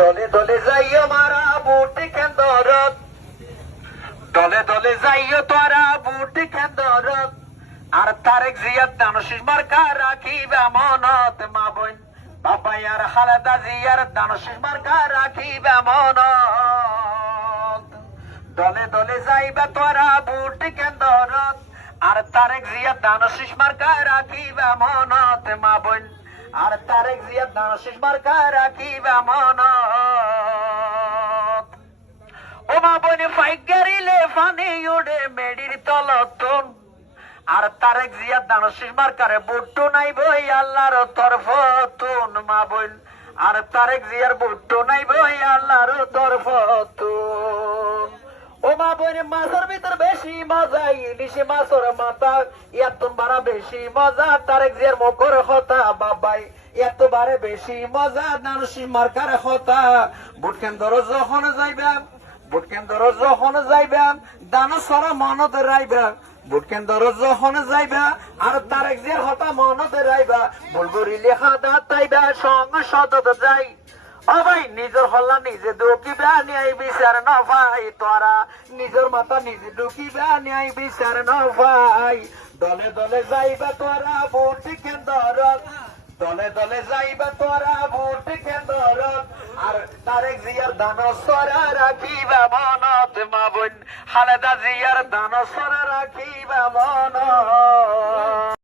দলে দলে যাইও মারা বুট কেন্দ্রত, দলে দলে যাইও তোরা বুট কেন্দ্রত। আর তারেক জিয়ার দানশীষ মার্কা রাখিবা মনত মা বোন, বাবাই আর খালেদা জিয়ার দানশীষ মার্কা রাখিবা মনত। দলে দলে যাইবা তোরা বুট কেন্দ্রত, আর তারেক জিয়ার দানশীষ মার্কা রাখিবা মনত মা বোন, আর তারেক জিয়ার দানশীষ মার্কা রাখিবা মনত। ও মা বোন ফাইগারিলে ফানি উড়ে মেডির তলতন, আর তারেক জিয়ার দানশীষ মার্কারে বুট্টু নাই বই আল্লাহর তরফতুন মা বোন, আর তারেক জিয়ার বুট্টু নাই বই আল্লাহর তরফতুন। ও মা বোন মাছের ভিতর বেশি মজা ইলিশে মাছের মাথা, এত বারা বেশি মজা তারেক জিয়ার মুখর কথা বাবাই, এত বারে বেশি মজা দানশীষ মার্কার কথা। বুট কেন্দ্র যখন যাইবা, বুট কেন্দ্র যখন যাইবা দান সরা মনত রাইবা, বুট কেন্দ্র যখন যাইবা আর তারেক জিয়ার হতা মনত রাইবা। বুলবুরি লেখা দাঁত তাইবা সঙ্গ সতত যাই, ও ভাই নিজের হল্লা নিজে ঢুকিবা ন্যায় বিচার ন ভাই, তোরা নিজের মাথা নিজে ঢুকিবা ন্যায় বিচার ন ভাই। দলে দলে যাইবা তোরা বুট কেন্দ্রত, দলে দলে যাইবা তোরা বুট কেন্দ্রত, আর তারেক জিয়ার দান সরা রাখিবা মনত মা বোন, খালেদা জিয়ার দান সরা রাখিবা মনত।